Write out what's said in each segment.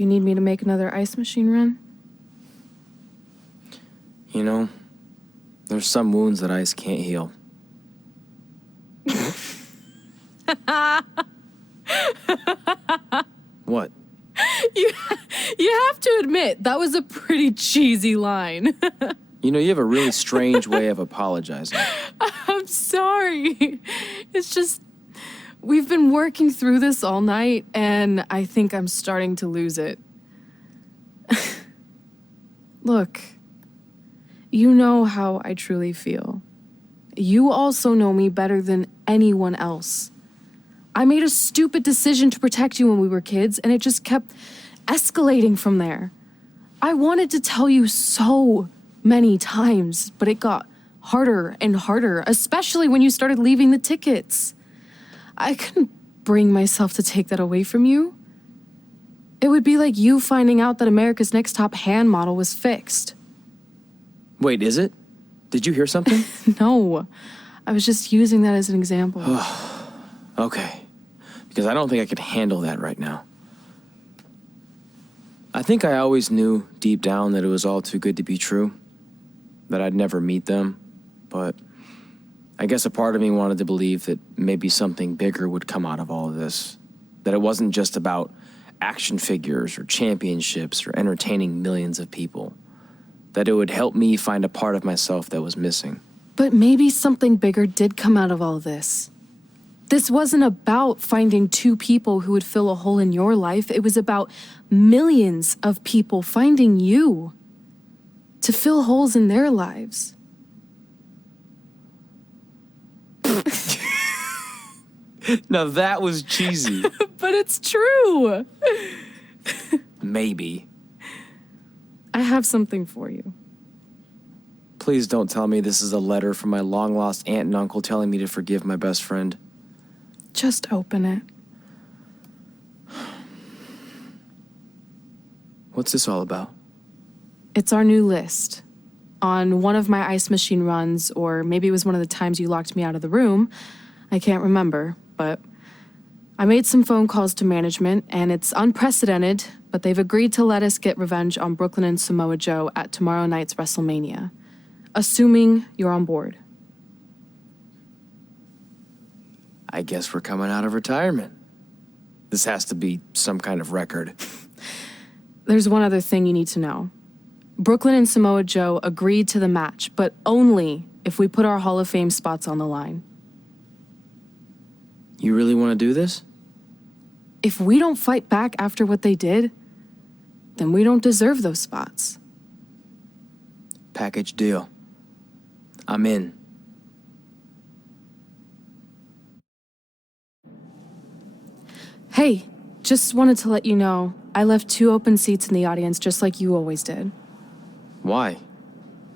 Do you need me to make another ice machine run? You know, there's some wounds that ice can't heal. What? You have to admit, that was a pretty cheesy line. You know, you have a really strange way of apologizing. I'm sorry. It's just, we've been working through this all night, and I think I'm starting to lose it. Look, you know how I truly feel. You also know me better than anyone else. I made a stupid decision to protect you when we were kids, and it just kept escalating from there. I wanted to tell you so many times, but it got harder and harder, especially when you started leaving the tickets. I couldn't bring myself to take that away from you. It would be like you finding out that America's Next Top Hand model was fixed. Wait, is it? Did you hear something? No, I was just using that as an example. Okay, because I don't think I could handle that right now. I think I always knew deep down that it was all too good to be true, that I'd never meet them, but I guess a part of me wanted to believe that maybe something bigger would come out of all of this, that it wasn't just about action figures or championships or entertaining millions of people, that it would help me find a part of myself that was missing. But maybe something bigger did come out of all this. This wasn't about finding two people who would fill a hole in your life. It was about millions of people finding you to fill holes in their lives. Now that was cheesy. But it's true. Maybe. I have something for you. Please don't tell me this is a letter from my long-lost aunt and uncle telling me to forgive my best friend. Just open it. What's this all about? It's our new list. On one of my ice machine runs, or maybe it was one of the times you locked me out of the room, I can't remember, but I made some phone calls to management, and it's unprecedented, but they've agreed to let us get revenge on Brooklyn and Samoa Joe at tomorrow night's WrestleMania, assuming you're on board. I guess we're coming out of retirement. This has to be some kind of record. There's one other thing you need to know. Brooklyn and Samoa Joe agreed to the match, but only if we put our Hall of Fame spots on the line. You really want to do this? If we don't fight back after what they did, then we don't deserve those spots. Package deal. I'm in. Hey, just wanted to let you know, I left 2 open seats in the audience just like you always did. Why?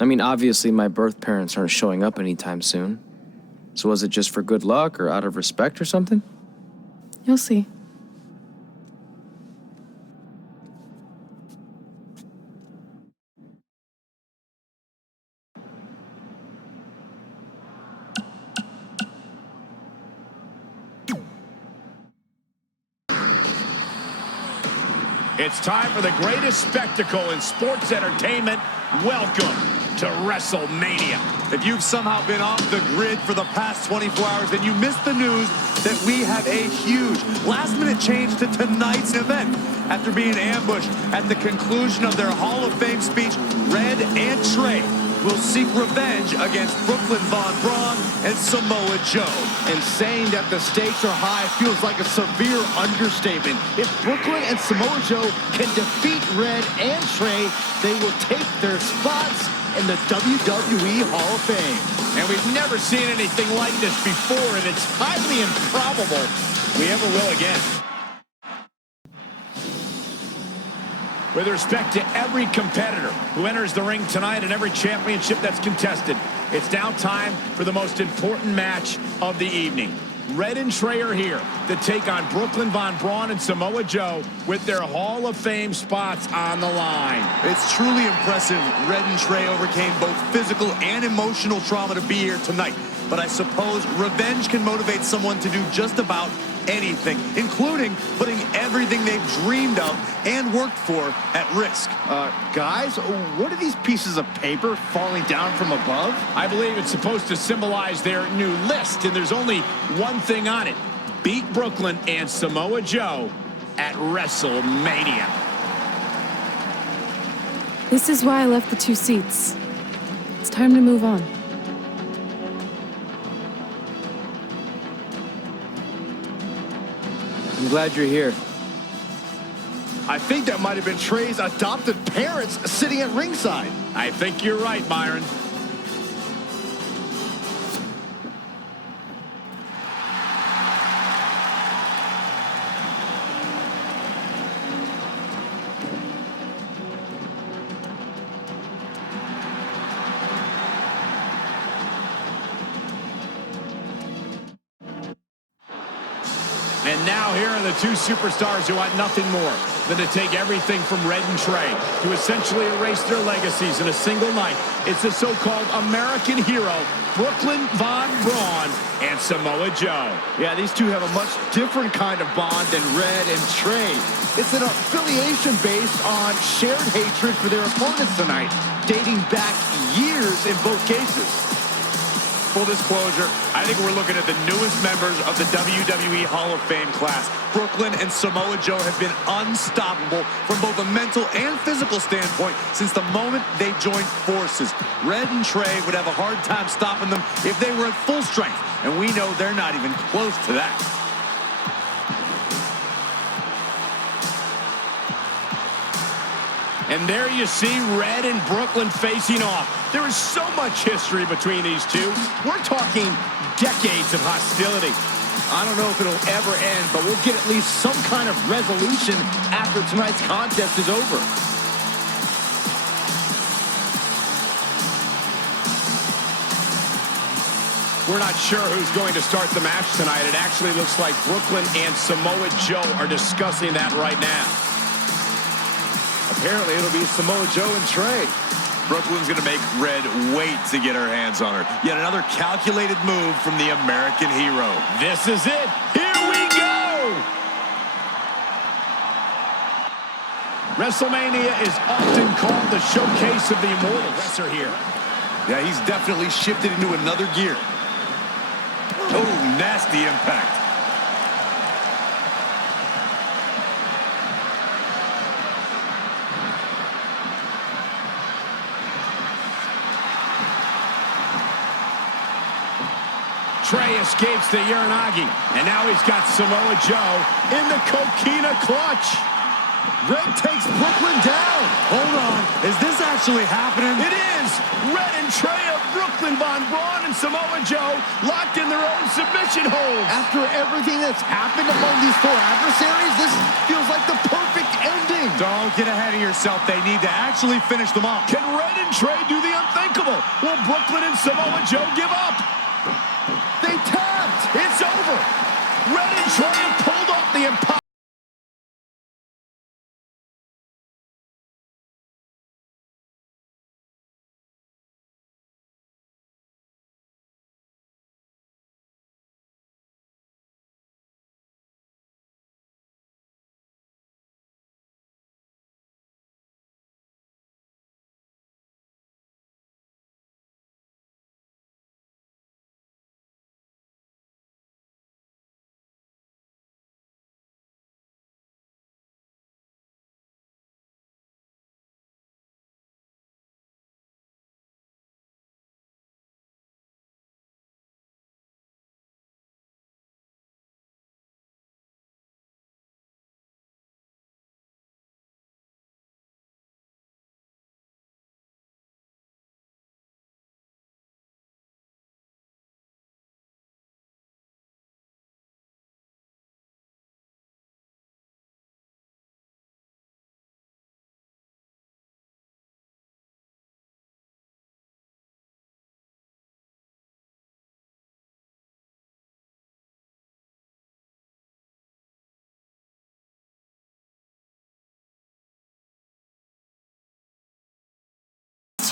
I mean, obviously my birth parents aren't showing up anytime soon. So was it just for good luck or out of respect or something? You'll see. It's time for the greatest spectacle in sports entertainment. Welcome to WrestleMania. If you've somehow been off the grid for the past 24 hours, then you missed the news that we have a huge last-minute change to tonight's event. After being ambushed at the conclusion of their Hall of Fame speech, Red and Trey will seek revenge against Brooklyn Von Braun and Samoa Joe. And saying that the stakes are high feels like a severe understatement. If Brooklyn and Samoa Joe can defeat Red and Trey, they will take their spots in the WWE Hall of Fame. And we've never seen anything like this before, and it's highly improbable we ever will again. With respect to every competitor who enters the ring tonight and every championship that's contested, it's now time for the most important match of the evening. Red and Trey are here to take on Brooklyn Von Braun and Samoa Joe with their Hall of Fame spots on the line. It's truly impressive. Red and Trey overcame both physical and emotional trauma to be here tonight. but I suppose revenge can motivate someone to do just about anything, including putting everything they've dreamed of and worked for at risk. Guys, what are these pieces of paper falling down from above? I believe it's supposed to symbolize their new list, and there's only one thing on it. Beat Brooklyn and Samoa Joe at WrestleMania. This is why I left the 2 seats. It's time to move on. I'm glad you're here. I think that might have been Trey's adopted parents sitting at ringside. I think you're right, Byron. And now here are the 2 superstars who want nothing more than to take everything from Red and Trey to essentially erase their legacies in a single night. It's the so-called American hero, Brooklyn Von Braun and Samoa Joe. Yeah, these two have a much different kind of bond than Red and Trey. It's an affiliation based on shared hatred for their opponents tonight, dating back years in both cases. Full disclosure, I think we're looking at the newest members of the WWE Hall of Fame class. Brooklyn and Samoa Joe have been unstoppable from both a mental and physical standpoint since the moment they joined forces. Red and Trey would have a hard time stopping them if they were at full strength, and we know they're not even close to that. And there you see Red and Brooklyn facing off. There is so much history between these two. We're talking decades of hostility. I don't know if it'll ever end, but we'll get at least some kind of resolution after tonight's contest is over. We're not sure who's going to start the match tonight. It actually looks like Brooklyn and Samoa Joe are discussing that right now. Apparently, it'll be Samoa Joe and Trey. Brooklyn's going to make Red wait to get her hands on her. Yet another calculated move from the American hero. This is it. Here we go. WrestleMania is often called the showcase of the immortal wrestler here. Yeah, he's definitely shifted into another gear. Oh, nasty impact. Trey escapes the Uranagi, and now he's got Samoa Joe in the Coquina clutch. Red takes Brooklyn down. Hold on, is this actually happening? It is! Red and Trey of Brooklyn, Von Braun and Samoa Joe locked in their own submission hold. After everything that's happened among these 4 adversaries, this feels like the perfect ending. Don't get ahead of yourself. They need to actually finish them off. Can Red and Trey do the unthinkable? Will Brooklyn and Samoa Joe give up? They tapped. It's over. Red and Trey have pulled off the impossible.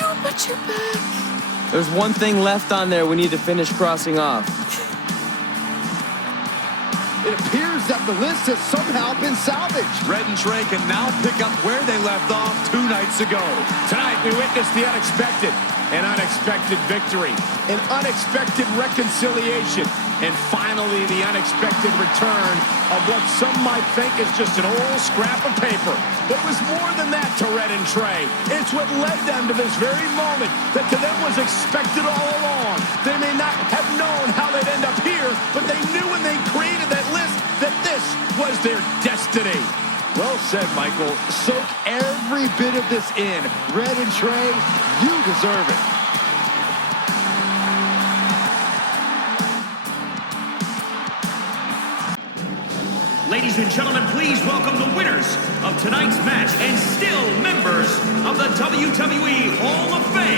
You, but you're back. There's one thing left on there we need to finish crossing off. It appears that the list has somehow been salvaged. Red and Trey can now pick up where they left off 2 nights ago. Tonight, we witnessed the unexpected, an unexpected victory, an unexpected reconciliation, and finally the unexpected return of what some might think is just an old scrap of paper. But it was more than that to Red and Trey. It's what led them to this very moment that to them was expected all along. They may not have known how they'd end up here, but they knew when they created that list that this was their destiny. Well said, Michael. Soak every bit of this in. Red and Trey, you deserve it. Ladies and gentlemen, please welcome the winners of tonight's match and still members of the WWE Hall of Fame.